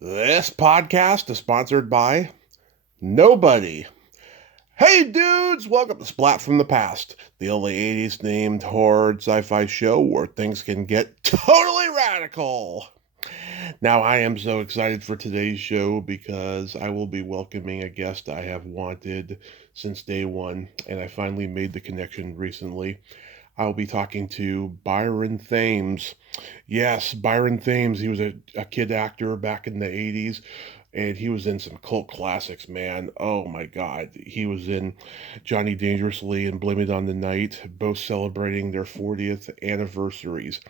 This podcast is sponsored by nobody. Hey dudes, welcome to Splat from the Past, the only 80s themed horror sci-fi show where things can get totally radical. Now, I am so excited for today's show because I will be welcoming a guest I have wanted since day one, and I finally made the connection recently. I'll be talking to Byron Thames. Yes, Byron Thames. He was a kid actor back in the 80s, and he was in some cult classics, man. Oh my God. He was in Johnny Dangerously and Blame It on the Night, both celebrating their 40th anniversaries.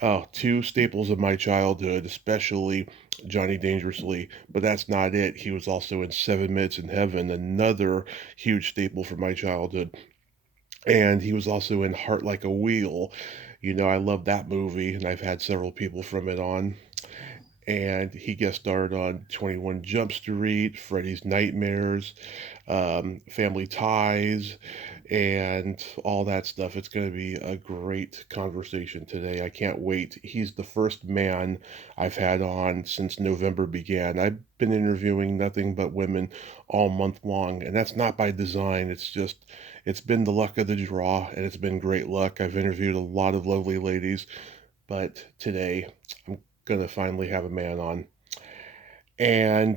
Oh, two staples of my childhood, especially Johnny Dangerously. But that's not it. He was also in 7 Minutes in Heaven, another huge staple from my childhood. And he was also in Heart Like a Wheel. I love that movie, and I've had several people from it on. And he guest starred on 21 Jump Street, Freddy's Nightmares, Family Ties, and all that stuff. It's going to be a great conversation today. I can't wait. He's the first man I've had on since November began. I've been interviewing nothing but women all month long, and that's not by design. It's been the luck of the draw, and it's been great luck. I've interviewed a lot of lovely ladies, but today I'm going to finally have a man on. And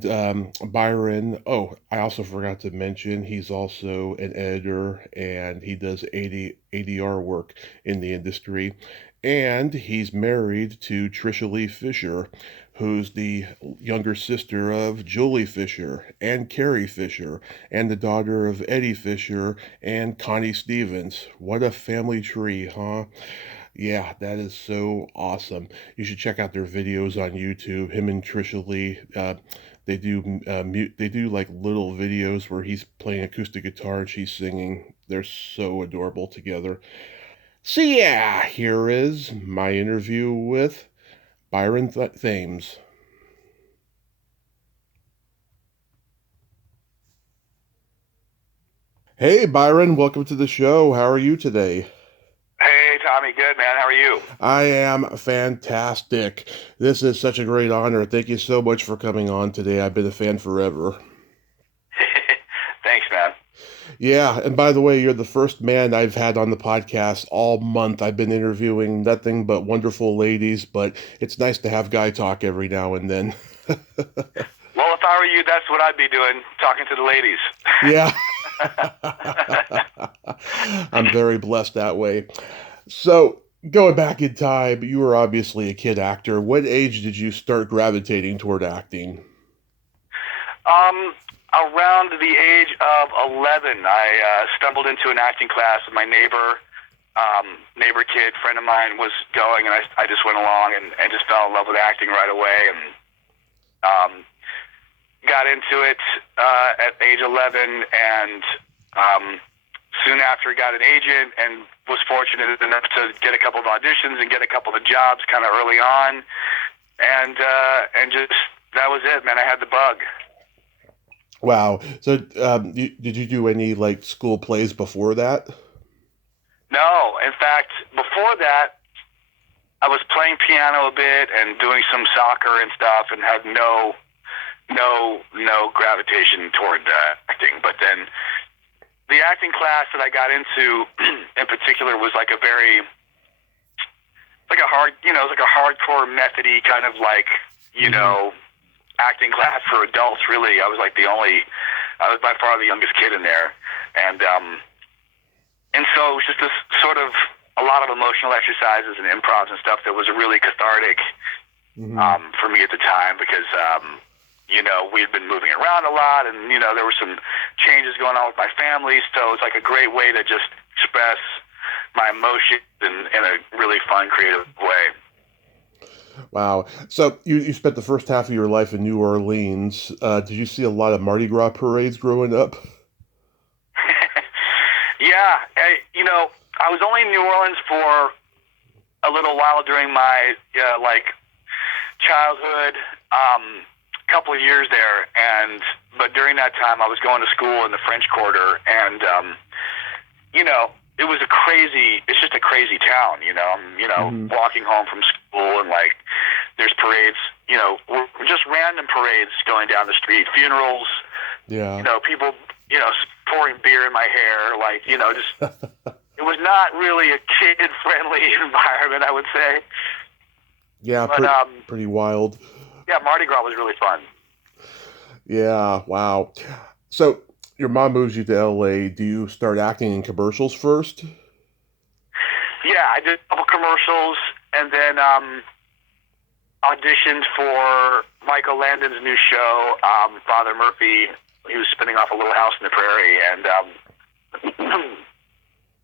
Byron, oh, I also forgot to mention, he's also an editor and he does ADR work in the industry. And he's married to Trisha Lee Fisher, who's the younger sister of Julie Fisher and Carrie Fisher, and the daughter of Eddie Fisher and Connie Stevens. What a family tree, huh? Yeah, that is so awesome. You should check out their videos on YouTube. Him and Trisha Lee, they do like little videos where he's playing acoustic guitar and she's singing. They're so adorable together. So yeah, here is my interview with Byron Thames. Hey Byron, welcome to the show. How are you today? Hey, Tommy. Good, man. How are you? I am fantastic. This is such a great honor. Thank you so much for coming on today. I've been a fan forever. Thanks, man. Yeah, and by the way, you're the first man I've had on the podcast all month. I've been interviewing nothing but wonderful ladies, but it's nice to have guy talk every now and then. Well, if I were you, that's what I'd be doing, talking to the ladies. Yeah. I'm very blessed that way. So, going back in time, you were obviously a kid actor. What age did you start gravitating toward acting? um, Around the age of 11, I stumbled into an acting class with my neighbor kid, friend of mine was going, and I just went along and just fell in love with acting right away, and um, got into it at age 11, and soon after got an agent and was fortunate enough to get a couple of auditions and get a couple of jobs kind of early on, and just that was it, man. I had the bug. Wow. So, did you do any like school plays before that? No, in fact, before that, I was playing piano a bit and doing some soccer and stuff, and had no gravitation toward acting. But then the acting class that I got into, in particular, was like a very like a hard, it was like a hardcore methody kind of like, Hmm. acting class for adults. Really, I was by far the youngest kid in there, and so it was just this sort of a lot of emotional exercises and improvs and stuff that was really cathartic Hmm. for me at the time because we had been moving around a lot, and there were some changes going on with my family, so it's like a great way to just express my emotions in a really fun, creative way. Wow. So you spent the first half of your life in New Orleans. Did you see a lot of Mardi Gras parades growing up? Yeah, I was only in New Orleans for a little while during my childhood, couple of years there, and but during that time I was going to school in the French Quarter, and it was it's just a crazy town. Hmm. Walking home from school and like there's parades, just random parades going down the street, funerals, Yeah. People, pouring beer in my hair, like, just, it was not really a kid-friendly environment, I would say. Yeah, But, pretty wild. yeah, Mardi Gras was really fun. Yeah, wow. So your mom moves you to LA. Do you start acting in commercials first? Yeah, I did a couple commercials, and then auditioned for Michael Landon's new show, Father Murphy. He was spinning off a Little House in the Prairie, and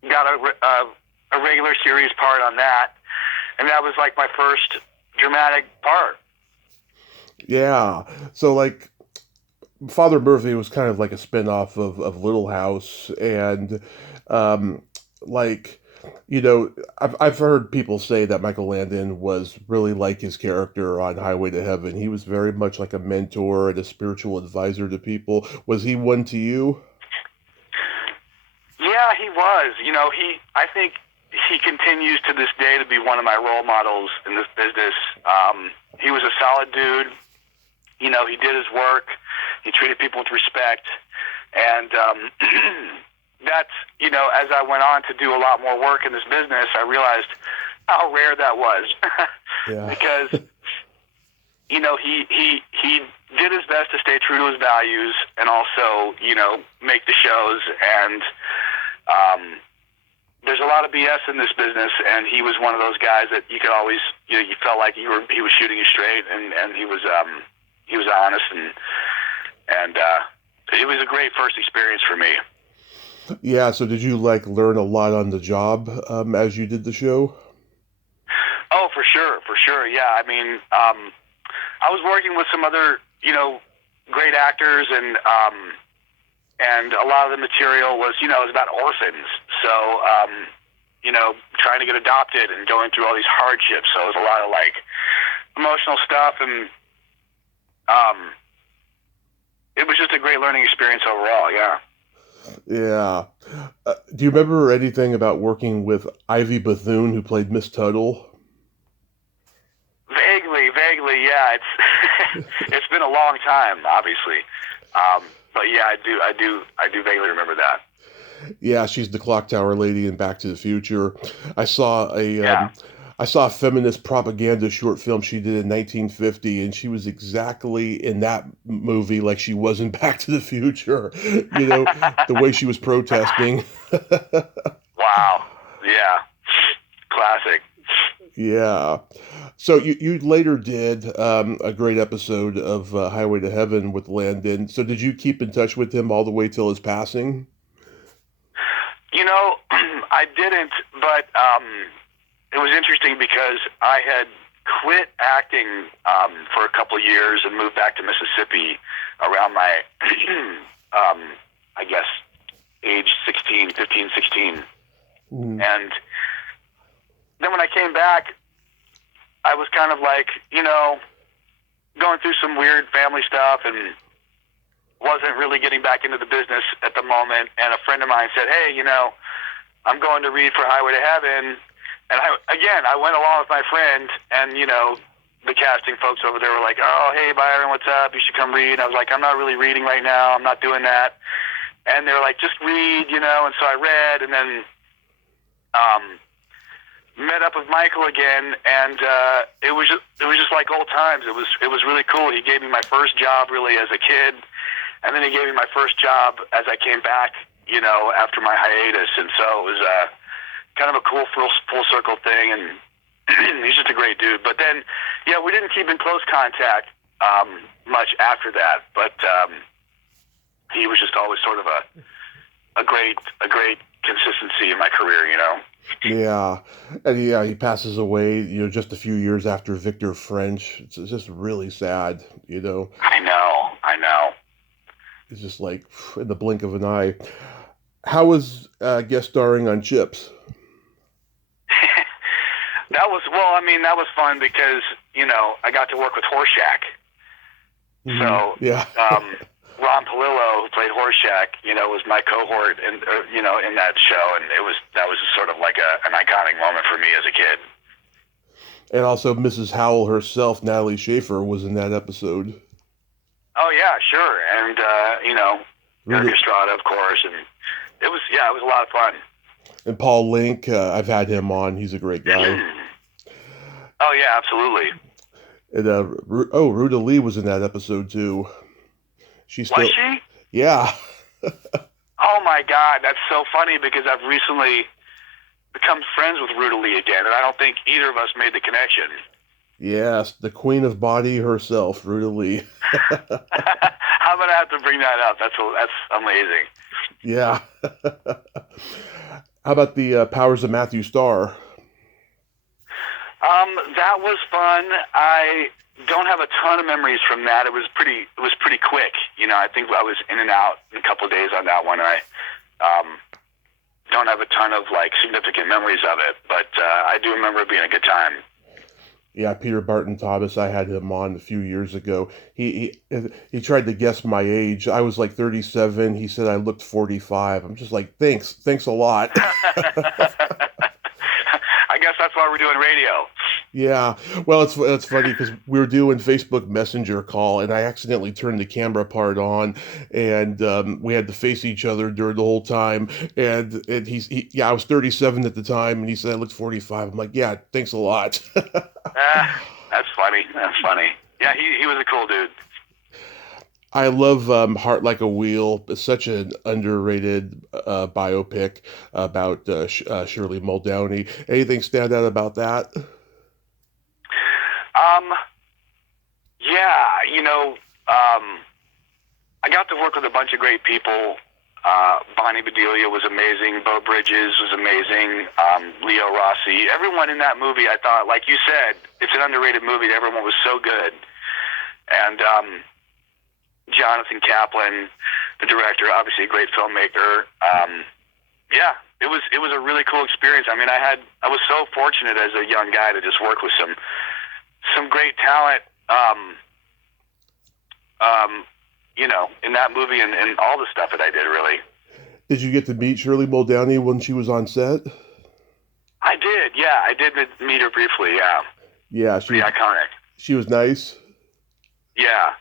got a regular series part on that, and that was like my first dramatic part. Yeah. So like Father Murphy was kind of like a spin-off of Little House, and um like I've heard people say that Michael Landon was really like his character on Highway to Heaven. He was very much like a mentor and a spiritual advisor to people. Was he one to you? Yeah, he was. I think he continues to this day to be one of my role models in this business. He was a solid dude. He did his work. He treated people with respect. And that's, as I went on to do a lot more work in this business, I realized how rare that was. Yeah. Because, he did his best to stay true to his values and also, make the shows. And there's a lot of BS in this business, and he was one of those guys that you could always, you felt like he was shooting you straight, and he was honest, and it was a great first experience for me. Yeah, so did you like learn a lot on the job as you did the show? Oh, for sure. Yeah, I mean, I was working with some other, great actors, and a lot of the material was, it was about orphans. So, trying to get adopted and going through all these hardships. So it was a lot of like emotional stuff, and it was just a great learning experience overall. Yeah. Yeah. Do you remember anything about working with Ivy Bethune, who played Miss Tuttle? Vaguely, yeah. It's it's been a long time, obviously, but yeah, I do vaguely remember that. Yeah, she's the clock tower lady in Back to the Future. I saw a Yeah. I saw a feminist propaganda short film she did in 1950, and she was exactly in that movie like she was in Back to the Future. The way she was protesting. Wow. Yeah. Classic. Yeah. So you later did a great episode of Highway to Heaven with Landon. So did you keep in touch with him all the way till his passing? I didn't, but it was interesting because I had quit acting for a couple of years and moved back to Mississippi around my, I guess, age 16, 15, 16. Mm. And then when I came back, I was kind of like, going through some weird family stuff and wasn't really getting back into the business at the moment. And a friend of mine said, hey, I'm going to read for Highway to Heaven. And I went along with my friend, and, the casting folks over there were like, oh, hey, Byron, what's up? You should come read. I was like, I'm not really reading right now. I'm not doing that. And they were like, just read, and so I read, and then met up with Michael again, and it was just like old times. It was really cool. He gave me my first job really as a kid, and then he gave me my first job as I came back, after my hiatus. And so it was kind of a cool full circle thing, and he's just a great dude. But then, yeah, we didn't keep in close contact much after that, but he was just always sort of a great consistency in my career, Yeah, and he passes away, just a few years after Victor French. It's just really sad, I know. It's just like in the blink of an eye. How was guest starring on Chips? That was fun because, I got to work with Horseshack. Mm-hmm. So, yeah. Ron Palillo, who played Horseshack, was my cohort in that show, and that was sort of like an iconic moment for me as a kid. And also Mrs. Howell herself, Natalie Schaefer, was in that episode. Oh yeah, sure, and Rudy, Eric Estrada, of course, and it was a lot of fun. and Paul Link, I've had him on. He's a great guy. Oh yeah, absolutely. And Ruta Lee was in that episode too. She's Was still, she? yeah, Oh my God, that's so funny because I've recently become friends with Ruta Lee again, and I don't think either of us made the connection. yes, the Queen of Body herself, Ruta Lee. How about I have to bring that up? That's amazing. Yeah. How about the Powers of Matthew Starr? That was fun. I don't have a ton of memories from that. It was pretty quick. I think I was in and out in a couple of days on that one. And I don't have a ton of like significant memories of it, but I do remember it being a good time. Yeah, Peter Barton Thomas. I had him on a few years ago. He tried to guess my age. I was like 37. He said I looked 45. I'm just like, thanks a lot. I guess that's why we're doing radio. Yeah, well, it's funny because we were doing Facebook Messenger call, and I accidentally turned the camera part on, and we had to face each other during the whole time. And yeah, I was 37 at the time, and he said I looked 45. I'm like, yeah, thanks a lot. That's funny. That's funny. Yeah, he was a cool dude. I love Heart Like a Wheel. It's such an underrated biopic about Shirley Muldowney. Anything stand out about that? Um, yeah, I got to work with a bunch of great people. Bonnie Bedelia was amazing. Bo Bridges was amazing. Leo Rossi. Everyone in that movie, I thought, like you said, it's an underrated movie. Everyone was so good. And Jonathan Kaplan, the director, obviously a great filmmaker. Yeah, it was a really cool experience. I mean, I was so fortunate as a young guy to just work with some great talent. In that movie and all the stuff that I did, really. Did you get to meet Shirley Muldowney when she was on set? I did, yeah. I did meet her briefly, yeah. Yeah, Pretty iconic. She was nice. Yeah.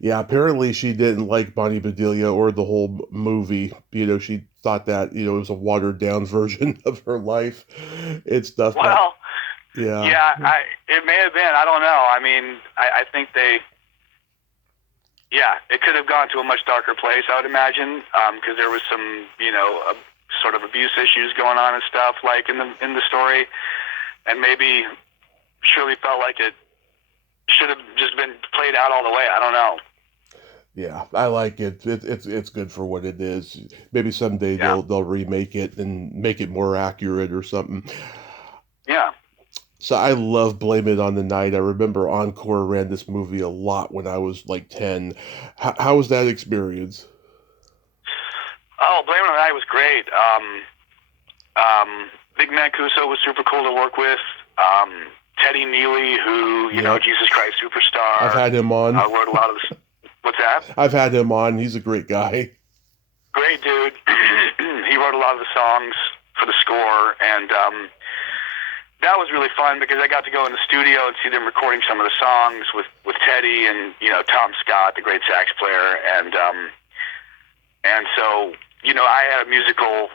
Yeah, apparently she didn't like Bonnie Bedelia or the whole movie. She thought that, it was a watered down version of her life and stuff. Well, yeah. Yeah, it may have been. I don't know. I mean, I think it could have gone to a much darker place, I would imagine, because there was some, sort of abuse issues going on and stuff like in the story, and maybe Shirley felt like it should have just been played out all the way. I don't know. Yeah, I like it. It's good for what it is. Maybe someday they'll remake it and make it more accurate or something. Yeah. So I love Blame It on the Night. I remember Encore ran this movie a lot when I was like 10. How was that experience? Oh, Blame It on the Night was great. Big Mancuso was super cool to work with. Teddy Neely, who, Jesus Christ Superstar. I've had him on. Wrote a lot of this. What's that? I've had him on. He's a great guy. Great dude. He wrote a lot of the songs for the score, and that was really fun because I got to go in the studio and see them recording some of the songs with Teddy and Tom Scott, the great sax player, and so I had a musical.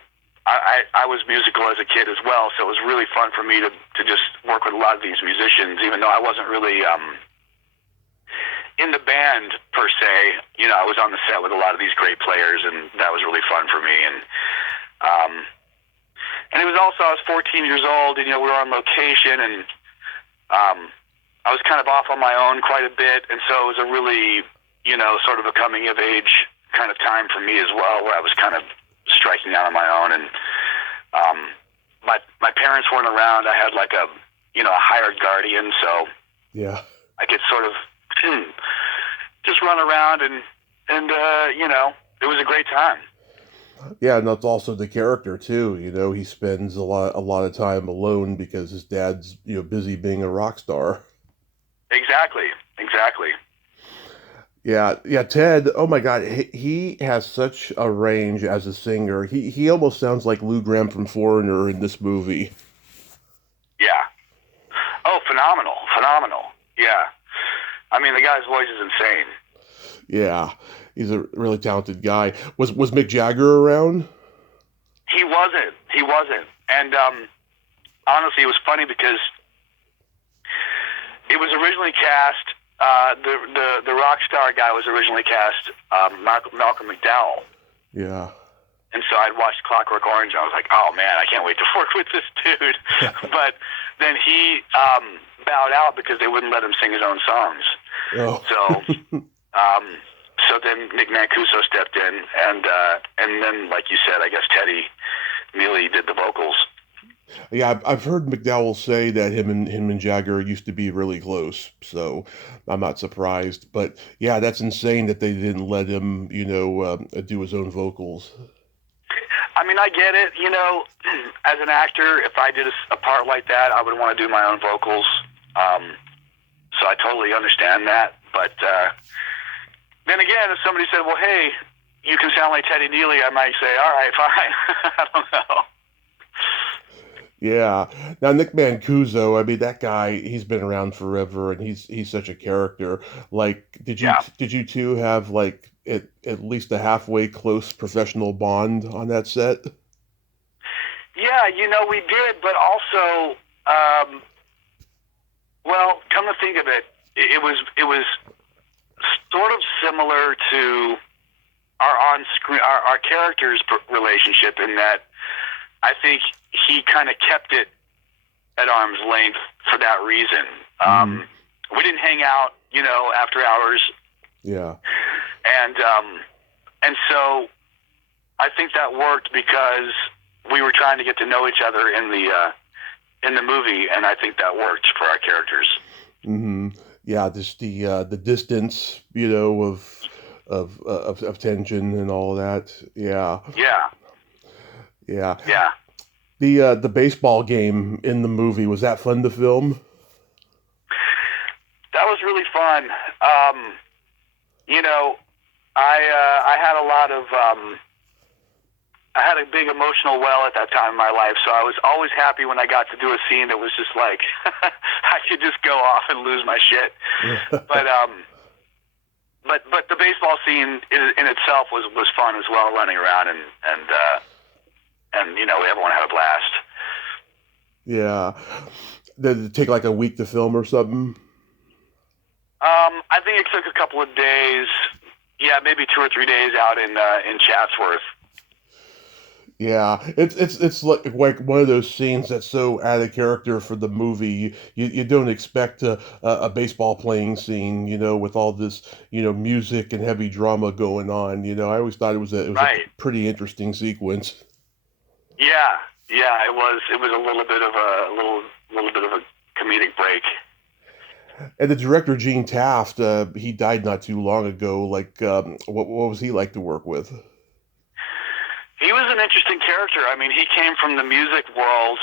I was musical as a kid as well, so it was really fun for me to just work with a lot of these musicians, even though I wasn't really in the band per se. I was on the set with a lot of these great players, and that was really fun for me. And it was also, I was 14 years old, and we were on location, and I was kind of off on my own quite a bit, and so it was a really, sort of a coming of age kind of time for me as well, where I was kind of striking out on my own, and my parents weren't around. I had like a hired guardian, so yeah, I could sort of just run around, and it was a great time. Yeah, and that's also the character too. He spends a lot of time alone because his dad's busy being a rock star. Exactly. Yeah, Ted. Oh my God, he has such a range as a singer. He almost sounds like Lou Gramm from Foreigner in this movie. Yeah. Oh, phenomenal. Yeah. I mean, the guy's voice is insane. Yeah, he's a really talented guy. Was Mick Jagger around? He wasn't. He wasn't. And honestly, it was funny because it was originally cast. The rock star guy was originally cast Malcolm McDowell. Yeah. And so I'd watched Clockwork Orange, and I was like, oh, man, I can't wait to work with this dude. But then he bowed out because they wouldn't let him sing his own songs. Oh. So then Nick Mancuso stepped in, and then, like you said, I guess Teddy Neely did the vocals. Yeah, I've heard McDowell say that him and Jagger used to be really close, so I'm not surprised. But yeah, that's insane that they didn't let him, do his own vocals. I mean, I get it. As an actor, if I did a part like that, I would want to do my own vocals. So I totally understand that. But then again, if somebody said, well, hey, you can sound like Teddy Neely, I might say, all right, fine. I don't know. Yeah. Now Nick Mancuso, I mean that guy, he's been around forever and he's such a character. Like did you two have like at least a halfway close professional bond on that set? Yeah, we did, but also well, come to think of it, it was sort of similar to our on-screen our characters' relationship in that I think he kind of kept it at arm's length for that reason. We didn't hang out, after hours. Yeah. And so I think that worked because we were trying to get to know each other in the movie, and I think that worked for our characters. Mm-hmm. Yeah, just the distance, of tension and all of that. Yeah. Yeah. Yeah. Yeah. The baseball game in the movie, was that fun to film? That was really fun. I had a lot of I had a big emotional well at that time in my life, so I was always happy when I got to do a scene that was just like I could just go off and lose my shit. But the baseball scene in itself was fun as well, running around and everyone had a blast. Yeah. Did it take like a week to film or something? I think it took a couple of days. Yeah, maybe 2 or 3 days out in Chatsworth. Yeah, it's like one of those scenes that's so out of character for the movie. You don't expect a baseball playing scene, with all this, music and heavy drama going on. I always thought it was a pretty interesting sequence. Yeah, it was a little bit of a comedic break. And the director Gene Taft, he died not too long ago. Like, what was he like to work with? He was an interesting character. I mean, he came from the music world.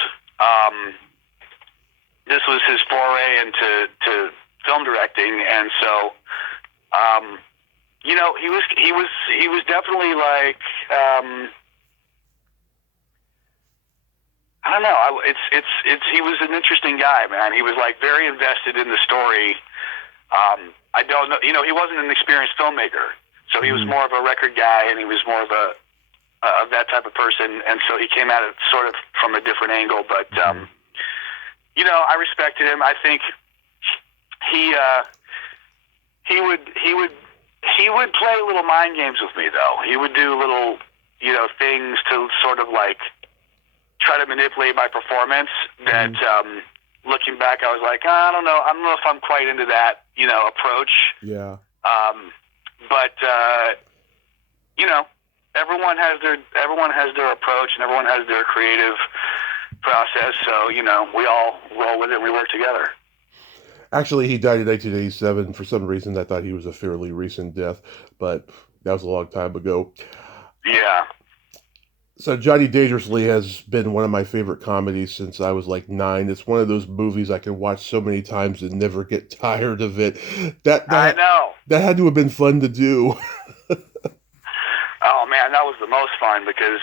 This was his foray into film directing, and so, he was definitely like, I don't know. He was an interesting guy, man. He was like very invested in the story. I don't know. He wasn't an experienced filmmaker, so he was more of a record guy, and he was more of that type of person, and so he came at it sort of from a different angle. But I respected him. I think he would play little mind games with me, though. He would do little things to sort of like try to manipulate my performance. That looking back, I was like, I don't know if I'm quite into that approach. Yeah. But everyone has their approach, and everyone has their creative process. So we all roll with it. We work together. Actually, he died in 1987. For some reason, I thought he was a fairly recent death, but that was a long time ago. Yeah. So Johnny Dangerously has been one of my favorite comedies since I was like 9. It's one of those movies I can watch so many times and never get tired of it. I know. That had to have been fun to do. Oh man, that was the most fun because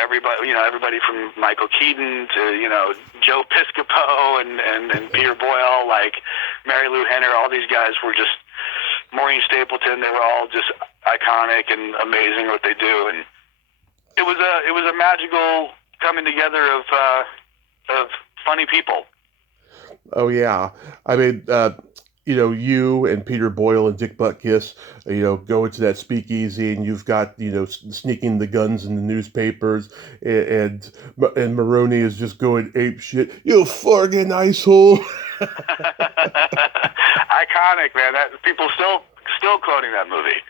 everybody from Michael Keaton to Joe Piscopo and Peter Boyle, like Mary Lou Henner, all these guys were just Maureen Stapleton. They were all just iconic and amazing what they do, and it was a magical coming together of funny people. Oh yeah, I mean, you and Peter Boyle and Dick Butkus, go into that speakeasy, and you've got sneaking the guns in the newspapers, and Maroney is just going ape shit. You fucking asshole. Iconic, man. That people still quoting that movie.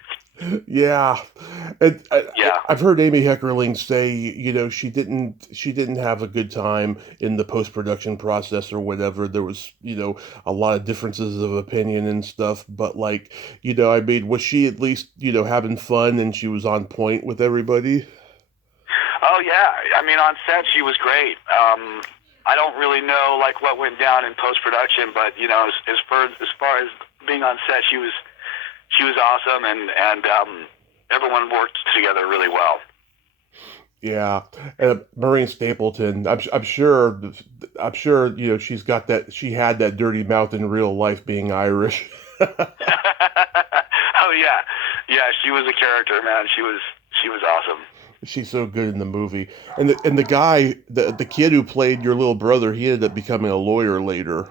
Yeah, and Yeah. I've heard Amy Heckerling say, she didn't have a good time in the post-production process or whatever. There was, a lot of differences of opinion and stuff, but like, I mean, was she at least, having fun and she was on point with everybody? Oh yeah, I mean on set she was great. I don't really know like what went down in post-production, but as far as being on set, she was awesome, and everyone worked together really well. Yeah, and Maureen Stapleton, I'm sure, she's got that. She had that dirty mouth in real life, being Irish. Oh yeah, she was a character, man. She was awesome. She's so good in the movie, and the guy, the kid who played your little brother, he ended up becoming a lawyer later.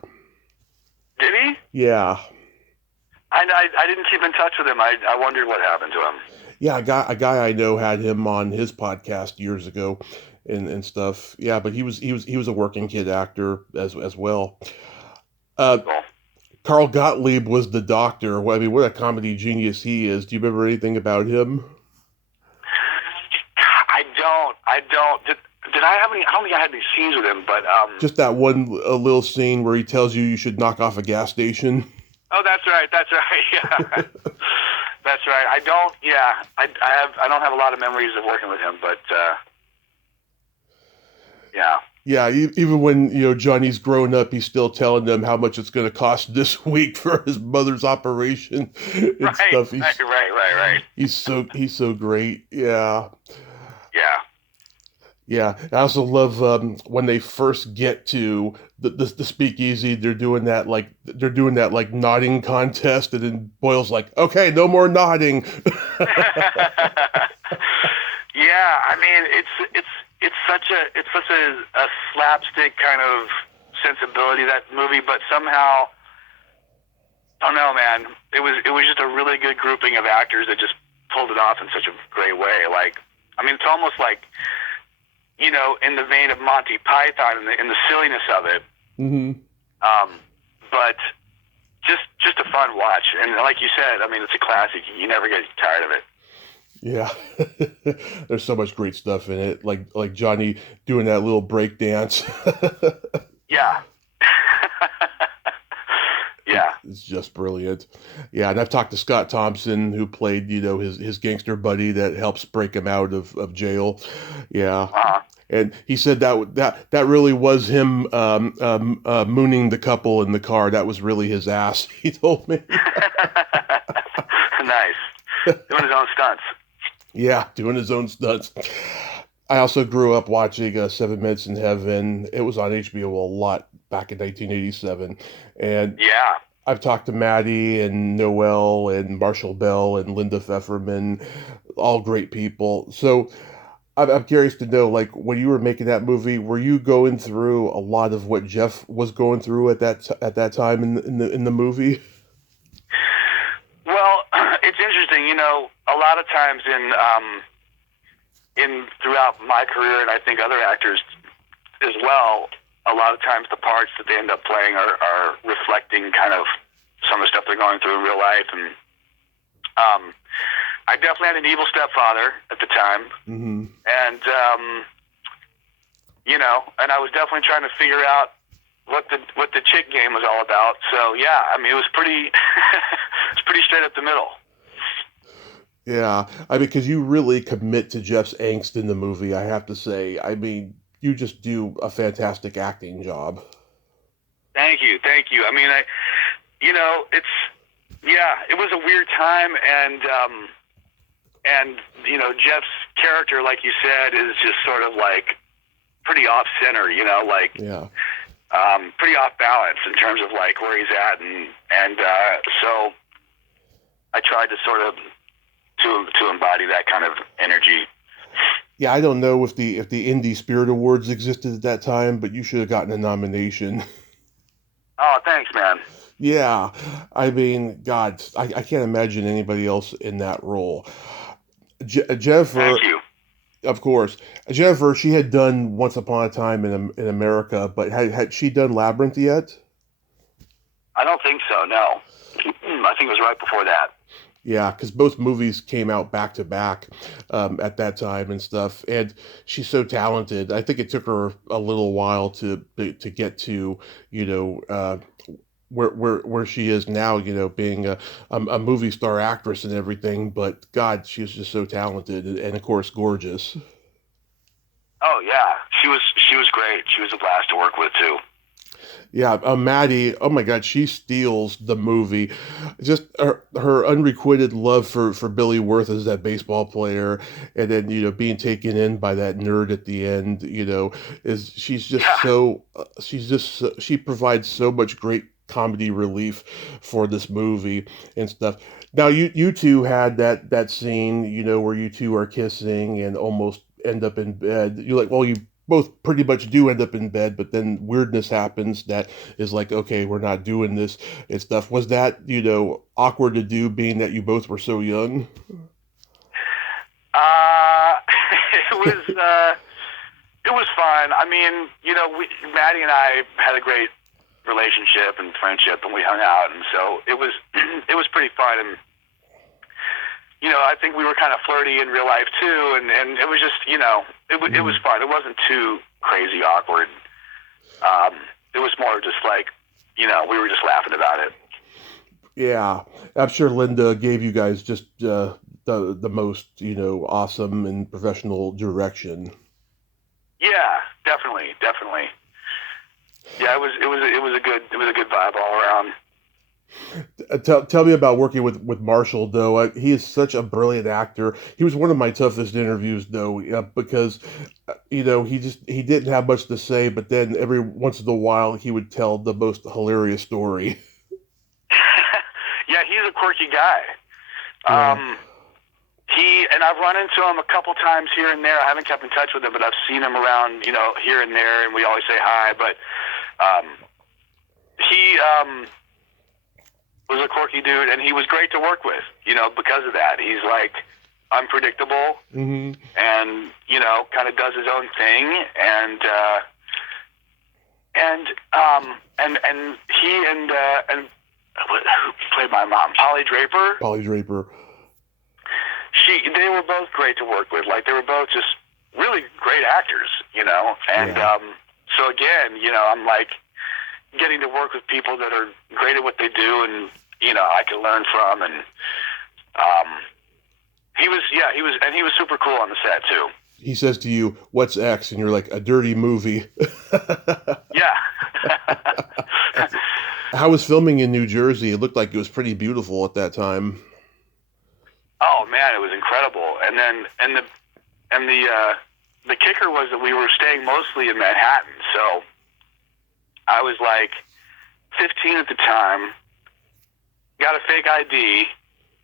Did he? Yeah. I didn't keep in touch with him. I wondered what happened to him. Yeah, a guy I know had him on his podcast years ago, and stuff. Yeah, but he was a working kid actor as well. Cool. Carl Gottlieb was the doctor. Well, I mean, what a comedy genius he is. Do you remember anything about him? I don't. Did I have any? I don't think I had any scenes with him, but Just that one little scene where he tells you should knock off a gas station. Oh, that's right. Yeah, that's right. I don't. Yeah, I don't have a lot of memories of working with him, but yeah. Yeah, even when Johnny's grown up, he's still telling them how much it's going to cost this week for his mother's operation and right, stuff. Right. He's so great. Yeah. Yeah. Yeah, I also love when they first get to the speakeasy. They're doing that like nodding contest, and then Boyle's like, "Okay, no more nodding." Yeah, I mean it's such a slapstick kind of sensibility, that movie, but somehow I don't know, man. It was just a really good grouping of actors that just pulled it off in such a great way. Like, I mean, it's almost like, in the vein of Monty Python in the silliness of it. Mm-hmm. But just a fun watch, and like you said, I mean, it's a classic. You never get tired of it. Yeah, there's so much great stuff in it, like Johnny doing that little break dance. Yeah. Yeah. It's just brilliant. Yeah, and I've talked to Scott Thompson, who played, his gangster buddy that helps break him out of jail. Yeah. Uh-huh. And he said that really was him mooning the couple in the car. That was really his ass, he told me. Nice. Doing his own stunts. Yeah, doing his own stunts. I also grew up watching 7 Minutes in Heaven. It was on HBO a lot back in 1987. And yeah, I've talked to Maddie and Noel and Marshall Bell and Linda Pfefferman, all great people. So I'm curious to know, like, when you were making that movie, were you going through a lot of what Jeff was going through at that time in the movie? Well, it's interesting. A lot of times throughout my career, and I think other actors as well, a lot of times the parts that they end up playing are reflecting kind of some of the stuff they're going through in real life. And I definitely had an evil stepfather at the time. Mm-hmm. And, and I was definitely trying to figure out what the chick game was all about. So yeah, I mean, it was pretty, it's pretty straight up the middle. Yeah, I mean, because you really commit to Jeff's angst in the movie, I have to say. I mean, you just do a fantastic acting job. Thank you. I mean, it was a weird time, and Jeff's character, like you said, is just sort of like pretty off center, Yeah. Pretty off balance in terms of like where he's at, and so I tried to sort of to embody that kind of energy. Yeah, I don't know if the Indie Spirit Awards existed at that time, but you should have gotten a nomination. Oh, thanks, man. Yeah, I mean, God, I can't imagine anybody else in that role. Jennifer, Thank you. of course, Jennifer, she had done Once Upon a Time in America, but had she done Labyrinth yet? I don't think so. No, I think it was right before that. Yeah, because both movies came out back to back at that time and stuff, and she's so talented. I think it took her a little while to get to, you know, where she is now, you know, being a movie star actress and everything. But God, she's just so talented and of course gorgeous. Oh yeah, she was great. She was a blast to work with too. Yeah, Maddie, oh my God, she steals the movie. Just her unrequited love for Billy Wirth as that baseball player, and then, you know, being taken in by that nerd at the end, you know, is she's just Yeah. she provides so much great comedy relief for this movie and stuff. Now you two had that scene, you know, where you two are kissing and almost end up in bed. You're like, well, you both pretty much do end up in bed, but then weirdness happens that is like, okay, we're not doing this and stuff. Was that, you know, awkward to do, being that you both were so young? Uh, it was fun. I mean, you know, Maddie and I had a great relationship and friendship, and we hung out, and so it was it was pretty fun. And you know, I think we were kind of flirty in real life too, and it was just, you know, it was fun. It wasn't too crazy awkward. It was more just like, you know, we were just laughing about it. Yeah, I'm sure Linda gave you guys just the most, you know, awesome and professional direction. Yeah, definitely. Yeah, it was a good vibe all around. Tell me about working with Marshall, though. He is such a brilliant actor. He was one of my toughest interviews, though, because you know, he didn't have much to say, but then every once in a while he would tell the most hilarious story. Yeah, he's a quirky guy. Yeah. And I've run into him a couple times here and there. I haven't kept in touch with him, but I've seen him around, you know, here and there, and we always say hi. But he was a quirky dude, and he was great to work with, you know, because of that. He's like unpredictable, Hmm. and you know, kind of does his own thing, and he and who played my mom, Polly Draper. Polly Draper. They were both great to work with. Like, they were both just really great actors, you know. And Yeah. so again, you know, I'm like getting to work with people that are great at what they do, and you know, I can learn from. And he was super cool on the set too. He says to you, "What's X?" And you're like, "A dirty movie." Yeah. How was filming in New Jersey? It looked like it was pretty beautiful at that time. Oh man, it was incredible. And then the kicker was that we were staying mostly in Manhattan, so I was like 15 at the time, got a fake ID,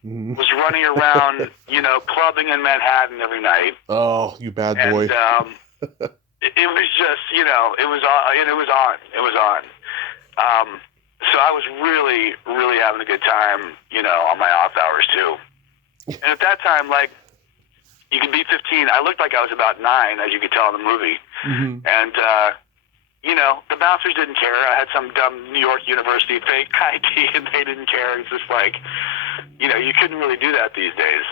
Mhm. was running around, you know, clubbing in Manhattan every night. Oh, you bad boy. And it was just, you know, it was on. So I was really, really having a good time, you know, on my off hours too. And at that time, like, you could be 15. I looked like I was about 9, as you could tell in the movie. Hmm. And, you know, the bouncers didn't care. I had some dumb New York University fake ID, and they didn't care. It's just like, you know, you couldn't really do that these days.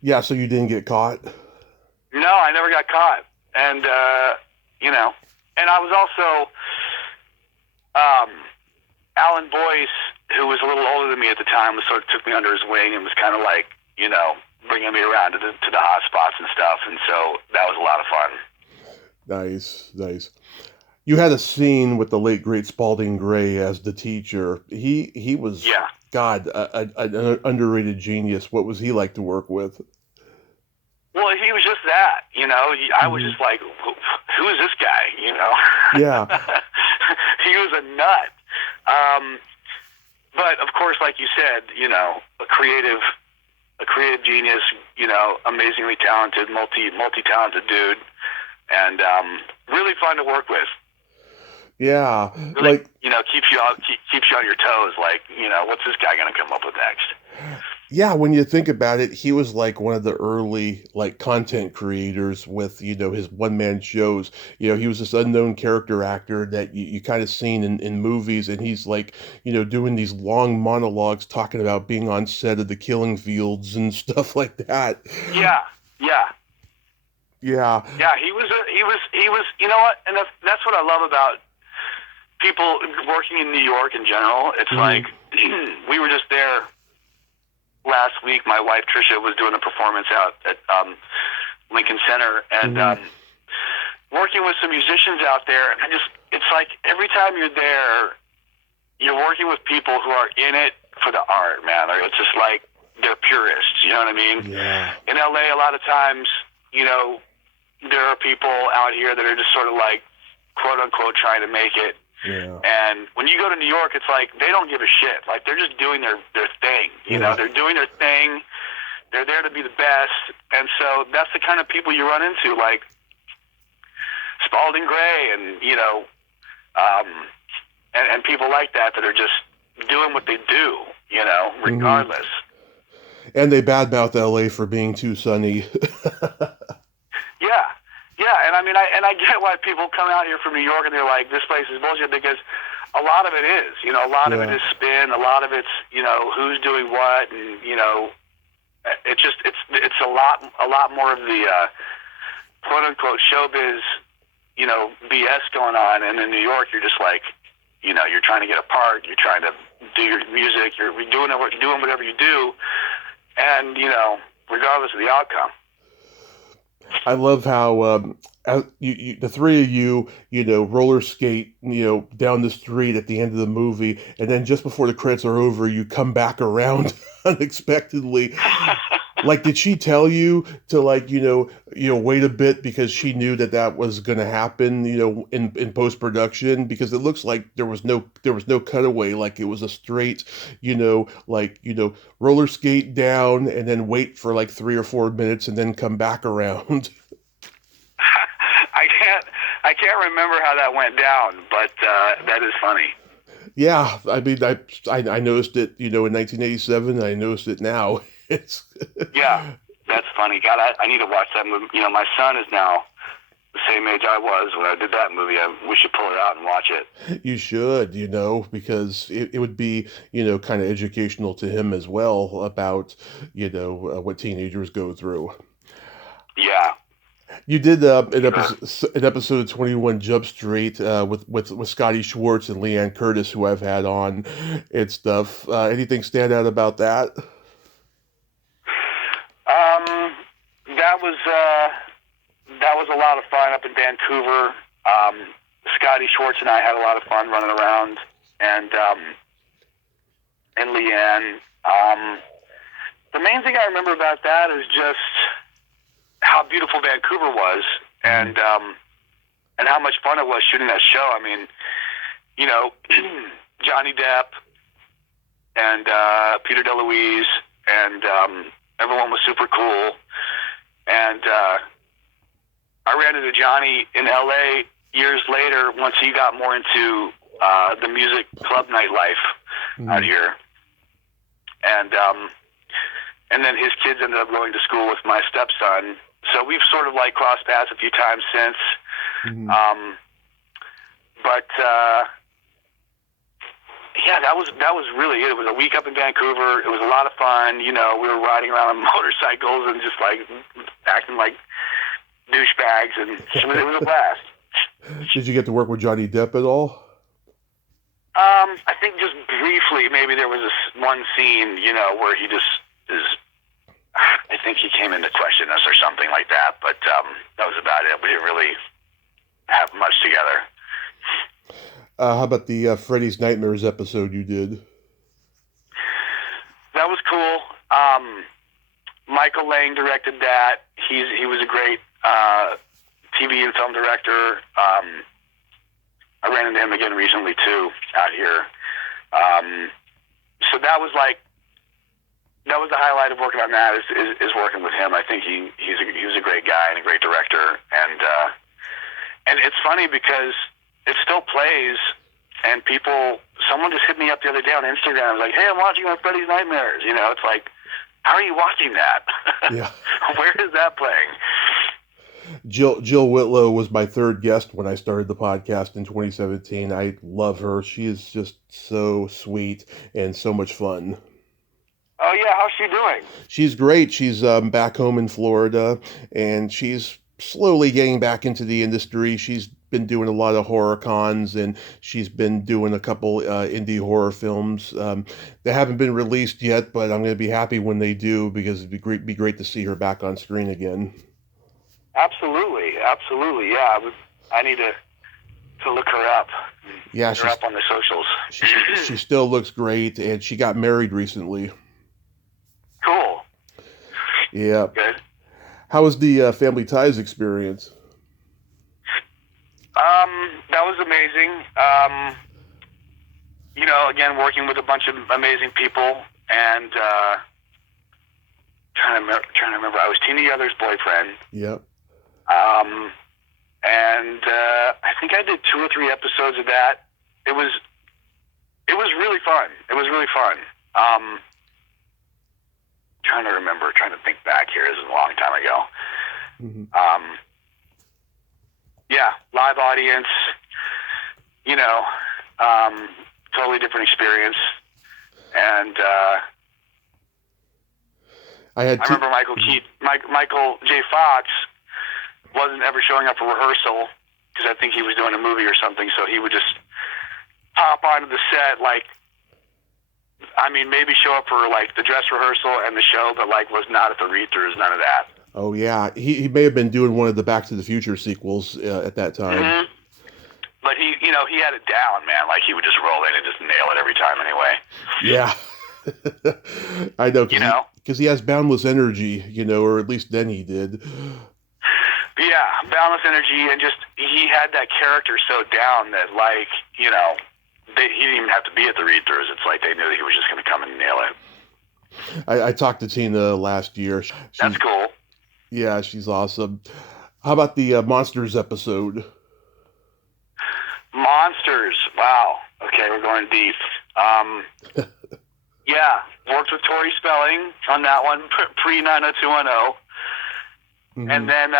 Yeah, so you didn't get caught? No, I never got caught. And, you know, and I was also, Alan Boyce, who was a little older than me at the time, sort of took me under his wing and was kind of like, you know, bringing me around to the hot spots and stuff. And so that was a lot of fun. Nice. You had a scene with the late great Spalding Gray as the teacher. He was, Yeah. God, an underrated genius. What was he like to work with? Well, he was just that, you know. I was just like, who is this guy, you know? Yeah. He was a nut. but of course, like you said, a creative genius, amazingly talented, multi-talented dude, and really fun to work with. Yeah, Really, keeps you on your toes. Like, what's this guy going to come up with next? Yeah, when you think about it, he was like one of the early like content creators with, his one-man shows. He was this unknown character actor that you kind of seen in movies, and he's like, doing these long monologues talking about being on set of The Killing Fields and stuff like that. Yeah, yeah. Yeah. Yeah, he was, you know what? And that's what I love about people working in New York in general. It's like, we were just there last week. My wife, Trisha, was doing a performance out at Lincoln Center, and working with some musicians out there. And it's like every time you're there, you're working with people who are in it for the art, man. It's just like they're purists, you know what I mean? Yeah. In LA, a lot of times, there are people out here that are just sort of like, quote unquote, trying to make it. Yeah. And when you go to New York, it's like they don't give a shit. Like, they're just doing their thing. You know, they're doing their thing. They're there to be the best. And so that's the kind of people you run into, like Spalding Gray and, and people like that are just doing what they do, regardless. And they badmouth LA for being too sunny. Yeah, and I get why people come out here from New York and they're like, this place is bullshit, because a lot of it is, a lot of it is spin, a lot of it's, who's doing what, and it's a lot more of the quote unquote showbiz, BS going on, and in New York you're just like, you're trying to get a part, you're trying to do your music, you're doing whatever you do, and regardless of the outcome. I love how the three of you, roller skate, down the street at the end of the movie, and then just before the credits are over, you come back around unexpectedly. Like, did she tell you to wait a bit because she knew that was going to happen, in post production? Because it looks like there was no cutaway, like it was a straight, roller skate down and then wait for like 3 or 4 minutes and then come back around. I can't remember how that went down, but that is funny. Yeah, I mean, I noticed it, in 1987. And I noticed it now. Yeah, that's funny. God, I need to watch that movie. My son is now the same age I was when I did that movie. We should pull it out and watch it. You should, because it would be, kind of educational to him as well about, what teenagers go through. Yeah. You did an episode of 21 Jump Street with Scotty Schwartz and Leanne Curtis, who I've had on and stuff. Anything stand out about that? That was a lot of fun up in Vancouver. Scotty Schwartz and I had a lot of fun running around, and Leanne. The main thing I remember about that is just how beautiful Vancouver was, and how much fun it was shooting that show. I mean, Johnny Depp and Peter DeLuise and everyone was super cool. And I ran into Johnny in LA years later once he got more into the music club nightlife out here. And then his kids ended up going to school with my stepson. So we've sort of like crossed paths a few times since. But yeah, that was really it. It was a week up in Vancouver. It was a lot of fun. We were riding around on motorcycles and just like acting like douchebags, and it was a blast. Did you get to work with Johnny Depp at all? I think just briefly, maybe there was this one scene, where he just is. I think he came in to question us or something like that, but that was about it. We didn't really have much together. How about the Freddy's Nightmares episode you did? That was cool. Michael Lang directed that. He was a great TV and film director. I ran into him again recently too out here. so that was the highlight of working on that is working with him. I think he was a great guy and a great director, and it's funny because it still plays, and someone just hit me up the other day on Instagram. I was like, hey, I'm watching on Freddy's Nightmares. You know, it's like, how are you watching that? Yeah. Where is that playing? Jill Whitlow was my third guest when I started the podcast in 2017. I love her. She is just so sweet and so much fun. Oh, yeah. How's she doing? She's great. She's back home in Florida, and she's slowly getting back into the industry. She's been doing a lot of horror cons, and she's been doing a couple indie horror films. They haven't been released yet, but I'm going to be happy when they do, because it'd be great to see her back on screen again. Absolutely. Yeah, I need to look her up. Yeah, she's up on the socials. She still looks great, and she got married recently. Cool. Yeah. Good. How was the Family Ties experience? That was amazing. You know, again, working with a bunch of amazing people, and trying to remember. I was Tina Yothers' boyfriend. Yep. And I think I did 2 or 3 episodes of that. It was really fun. Trying to think back here. This is a long time ago. Mm-hmm. Yeah, live audience, you know, totally different experience. And I remember Michael J. Fox wasn't ever showing up for rehearsal because I think he was doing a movie or something, so he would just pop onto the set, maybe show up for the dress rehearsal and the show, but was not at the read-throughs, none of that. Oh yeah, he may have been doing one of the Back to the Future sequels at that time. Mm-hmm. But he had it down, man. He would just roll in and just nail it every time anyway. Yeah. I know, because he has boundless energy, or at least then he did. Yeah, boundless energy, and just he had that character so down that he didn't even have to be at the read-throughs. It's they knew that he was just going to come and nail it. I talked to Tina last year. That's cool. Yeah, she's awesome. How about the Monsters episode? Monsters. Wow. Okay, we're going deep. Yeah, worked with Tori Spelling on that one, pre-90210. Mm-hmm. And then,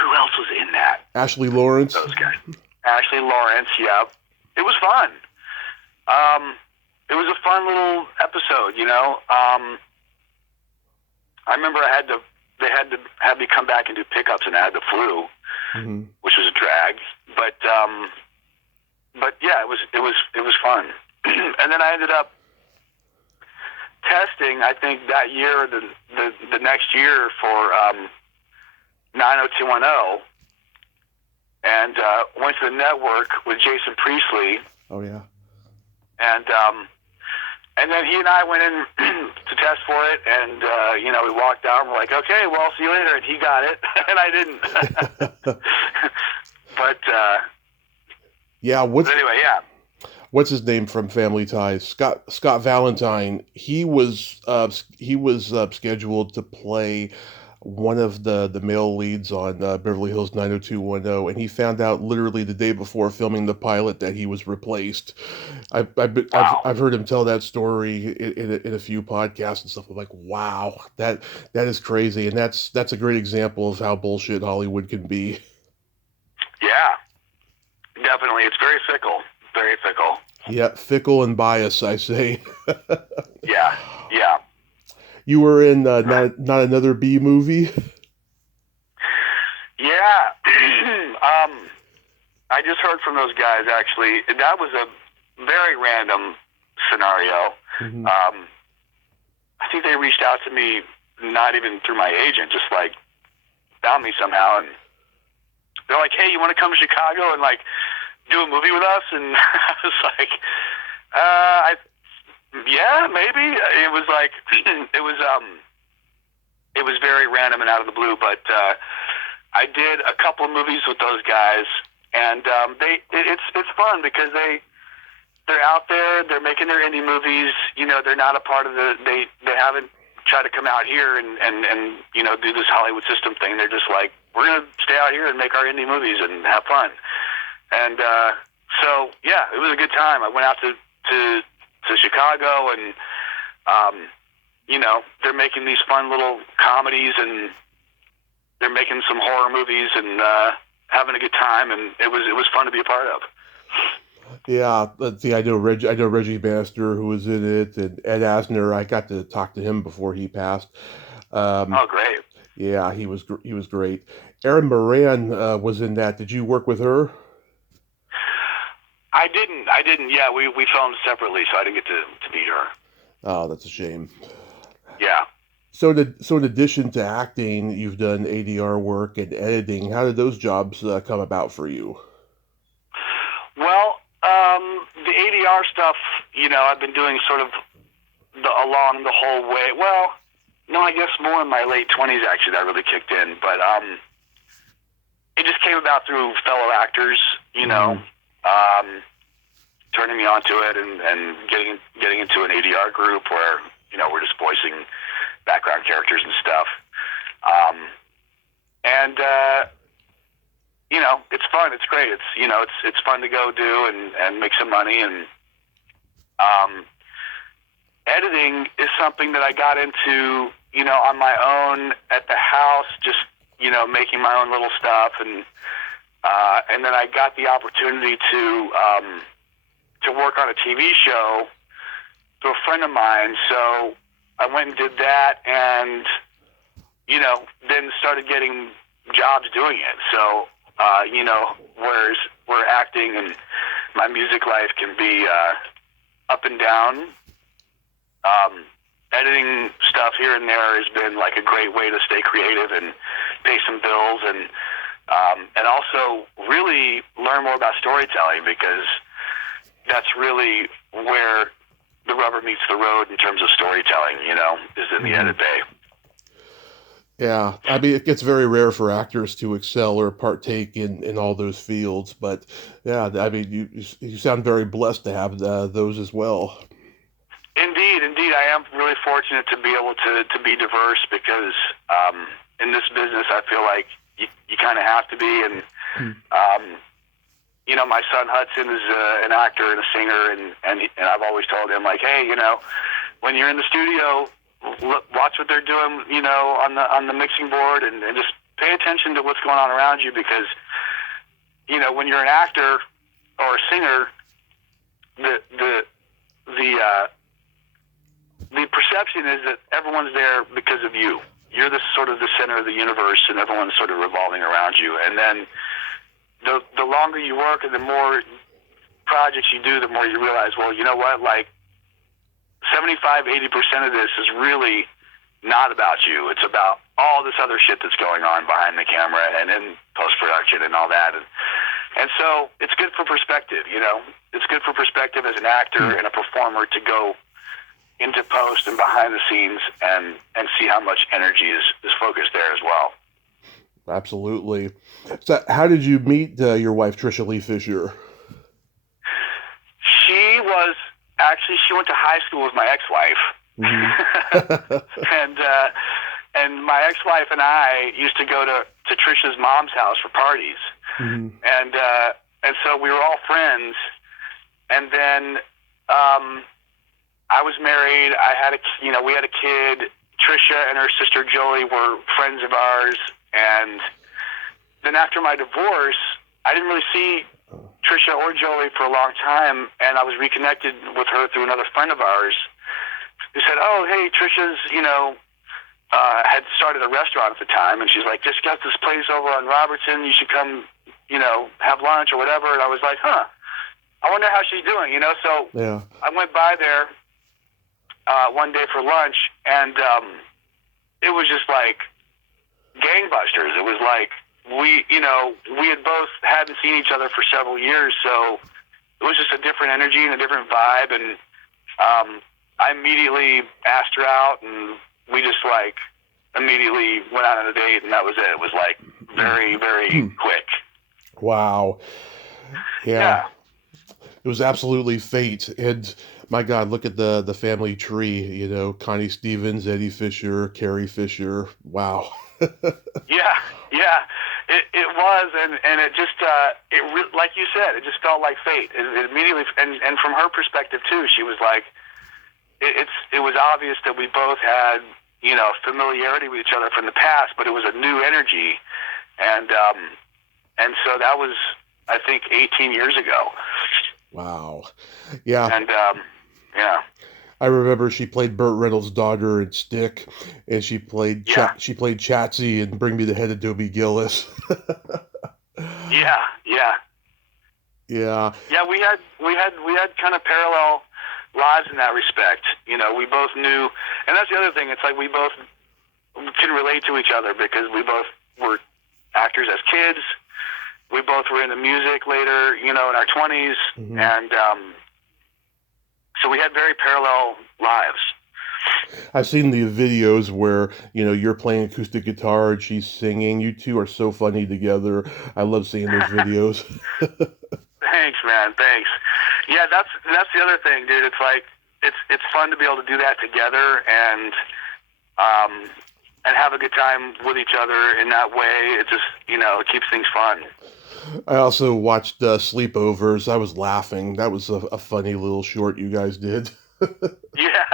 who else was in that? Ashley Lawrence. Those guys. Ashley Lawrence, yep. It was fun. It was a fun little episode, I remember they had to have me come back and do pickups, and I had the flu, mm-hmm. which was a drag. But yeah, it was fun. And then I ended up testing, I think that year, the next year for 90210, and went to the network with Jason Priestley. Oh yeah. And then he and I went in to test for it, and we walked out and we're like, okay, well, I'll see you later. And he got it, and I didn't. But yeah. Anyway, yeah. What's his name from Family Ties? Scott Valentine. He was scheduled to play one of the male leads on Beverly Hills 90210, and he found out literally the day before filming the pilot that he was replaced. I've heard him tell that story in a few podcasts and stuff. I'm like, wow, that is crazy, and that's a great example of how bullshit Hollywood can be. Yeah, definitely. It's very fickle. Very fickle. Yeah, fickle and biased, I say. Yeah. You were in not Another B movie? Yeah. I just heard from those guys, actually. That was a very random scenario. Mm-hmm. I think they reached out to me, not even through my agent, just found me somehow. And they're like, hey, you want to come to Chicago and do a movie with us? And I was like, yeah, maybe. It was it was very random and out of the blue, but I did a couple of movies with those guys, and it's fun because they're out there. They're making their indie movies. They're not a part of they haven't tried to come out here and do this Hollywood system thing. They're just like, we're going to stay out here and make our indie movies and have fun. And so, yeah, it was a good time. I went out to Chicago, and they're making these fun little comedies, and they're making some horror movies, and having a good time, and it was fun to be a part of. Yeah, let's see. I know Reggie Bannister, who was in it, and Ed Asner. I got to talk to him before he passed. Oh, great! Yeah, he was great. Erin Moran was in that. Did you work with her? I didn't. Yeah, we filmed separately, so I didn't get to meet her. Oh, that's a shame. Yeah. So in addition to acting, you've done ADR work and editing. How did those jobs come about for you? Well, the ADR stuff, I've been doing sort of along the whole way. Well, no, I guess more in my late 20s, actually, that really kicked in. But it just came about through fellow actors, turning me onto it and getting into an ADR group where, we're just voicing background characters and stuff. It's fun. It's great. It's fun to go do and make some money. And editing is something that I got into, on my own at the house, just, making my own little stuff. And then I got the opportunity to work on a TV show through a friend of mine. So I went and did that, and, then started getting jobs doing it. So, where acting and my music life can be up and down, editing stuff here and there has been like a great way to stay creative and pay some bills, and also really learn more about storytelling, because that's really where the rubber meets the road in terms of storytelling, is in the edit bay. Yeah, I mean, it gets very rare for actors to excel or partake in all those fields, but yeah, I mean, you sound very blessed to have those as well. Indeed. I am really fortunate to be able to be diverse, because in this business, I feel like you kind of have to be. And, my son Hudson is an actor and a singer, and I've always told him, like, hey, when you're in the studio, watch what they're doing, on the mixing board, and just pay attention to what's going on around you, because, when you're an actor or a singer, the perception is that everyone's there because of you. You're the sort of the center of the universe, and everyone's sort of revolving around you. And then the longer you work and the more projects you do, the more you realize, well, you know what, like 75-80% of this is really not about you. It's about all this other shit that's going on behind the camera and in post-production and all that. And so it's good for perspective, It's good for perspective as an actor and a performer to go into post and behind the scenes and see how much energy is focused there as well. Absolutely. So how did you meet your wife, Trisha Lee Fisher? She went to high school with my ex-wife. And my ex-wife and I used to go to Trisha's mom's house for parties. And so we were all friends. And then I was married. We had a kid. Trisha and her sister Joey were friends of ours. And then after my divorce, I didn't really see Trisha or Joey for a long time, and I was reconnected with her through another friend of ours who said, oh, hey, Trisha's, had started a restaurant at the time, and she's like, just got this place over on Robertson, you should come, have lunch or whatever. And I was like, I wonder how she's doing, So yeah. I went by there one day for lunch, and it was just like gangbusters. It was like we had both hadn't seen each other for several years, so it was just a different energy and a different vibe. And I immediately asked her out, and we just like immediately went out on a date, and that was it. It was like very, very quick. Wow. Yeah. It was absolutely fate. And my God, look at the family tree. You know, Connie Stevens, Eddie Fisher, Carrie Fisher. Wow. Yeah, yeah, it was, and it just like you said, it just felt like fate. It immediately, and from her perspective too, she was like, it was obvious that we both had, you know, familiarity with each other from the past, but it was a new energy, and so that was, I think, 18 years ago. Wow. Yeah. And yeah. I remember she played Burt Reynolds' daughter in Stick, and she played Yeah. she played Chatsy in Bring Me the Head of Dobie Gillis. Yeah, yeah. Yeah. Yeah, we had kind of parallel lives in that respect. You know, we both knew, and that's the other thing. It's like we both can relate to each other because we both were actors as kids. We both were into music later, you know, in our 20s, Mm-hmm. and so we had very parallel lives. I've seen the videos where, you know, you're playing acoustic guitar and she's singing. You two are so funny together. I love seeing those videos. Thanks, man. Thanks. Yeah, that's the other thing, dude. It's like it's fun to be able to do that together and have a good time with each other in that way. It just, you know, it keeps things fun. I also watched Sleepovers. I was laughing. That was a funny little short you guys did. Yeah,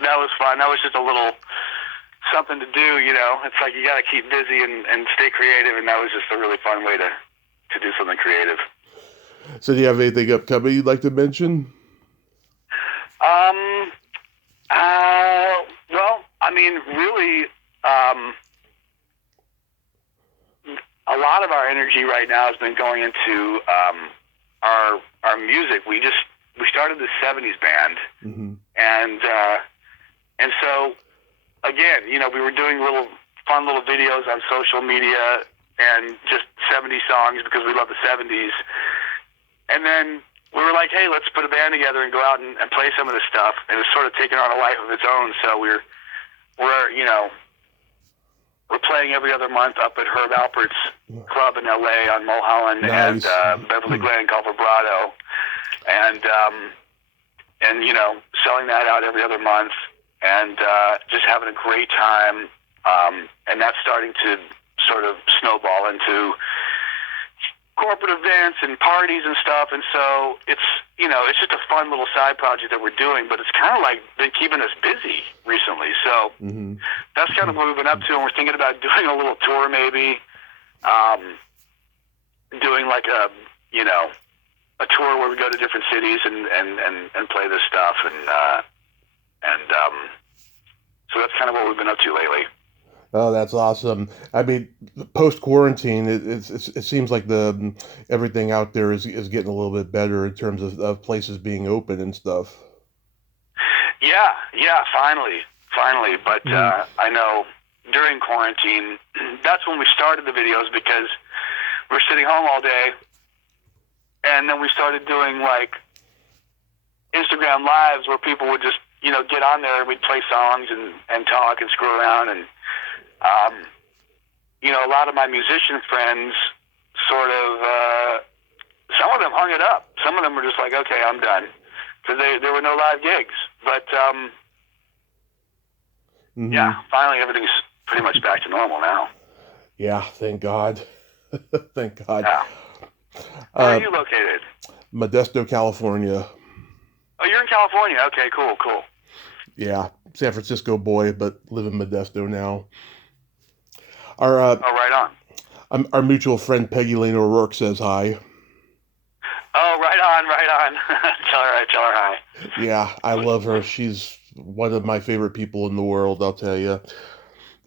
that was fun. That was just a little something to do, you know. It's like you got to keep busy and stay creative, and that was just a really fun way to do something creative. So do you have anything upcoming you'd like to mention? Well, I mean, really, a lot of our energy right now has been going into our music. We started the '70s band, Mm-hmm. and so again, you know, we were doing fun little videos on social media and just '70s songs because we love the '70s. And then we were like, hey, let's put a band together and go out and play some of this stuff. And it's sort of taken on a life of its own. So we're playing every other month up at Herb Alpert's club in LA on Mulholland. Nice. And Beverly Glen called Vibrato. And you know, selling that out every other month and just having a great time. And that's starting to sort of snowball into corporate events and parties and stuff, and so it's, you know, it's just a fun little side project that we're doing, but it's kind of like been keeping us busy recently. So Mm-hmm. that's kind of what we've been up to, and we're thinking about doing a little tour, maybe doing like a tour where we go to different cities and play this stuff, and so that's kind of what we've been up to lately. Oh, that's awesome. I mean, post quarantine, it seems like everything out there is getting a little bit better in terms of places being open and stuff. Yeah, finally. But I know during quarantine, that's when we started the videos because we were sitting home all day, and then we started doing like Instagram lives where people would just, you know, get on there and we'd play songs and talk and screw around and. You know, a lot of my musician friends sort of, some of them hung it up. Some of them were just like, okay, I'm done. Because there were no live gigs. But, Mm-hmm. yeah, finally everything's pretty much back to normal now. Yeah, thank God. Thank God. Yeah. Where are you located? Modesto, California. Oh, you're in California. Okay, cool. Yeah, San Francisco boy, but live in Modesto now. Our right on. Our mutual friend Peggy Lane O'Rourke says hi. Oh, right on. Tell her hi. Yeah, I love her. She's one of my favorite people in the world, I'll tell you.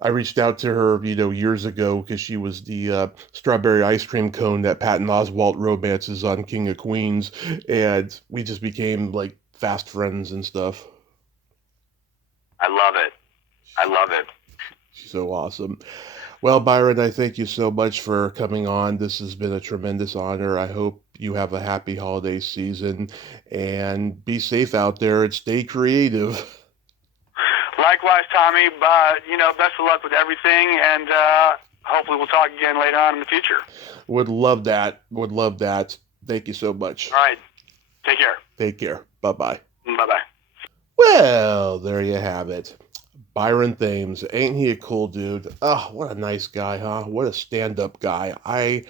I reached out to her, you know, years ago because she was the strawberry ice cream cone that Patton Oswalt romances on King of Queens, and we just became like fast friends and stuff. I love it. She's so awesome. Well, Byron, I thank you so much for coming on. This has been a tremendous honor. I hope you have a happy holiday season and be safe out there and stay creative. Likewise, Tommy. You know, best of luck with everything, and hopefully we'll talk again later on in the future. Would love that. Thank you so much. All right. Take care. Take care. Bye-bye. Bye-bye. Well, there you have it. Byron Thames. Ain't he a cool dude? Oh, what a nice guy, huh? What a stand-up guy. I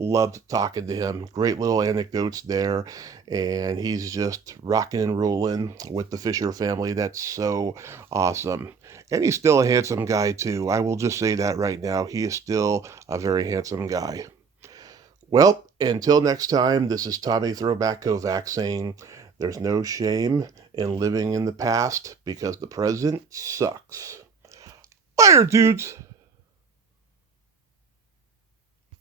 loved talking to him. Great little anecdotes there. And he's just rocking and rolling with the Fisher family. That's so awesome. And he's still a handsome guy, too. I will just say that right now. He is still a very handsome guy. Well, until next time, this is Tommy Throwback Kovac saying there's no shame in living in the past because the present sucks. Later, dudes!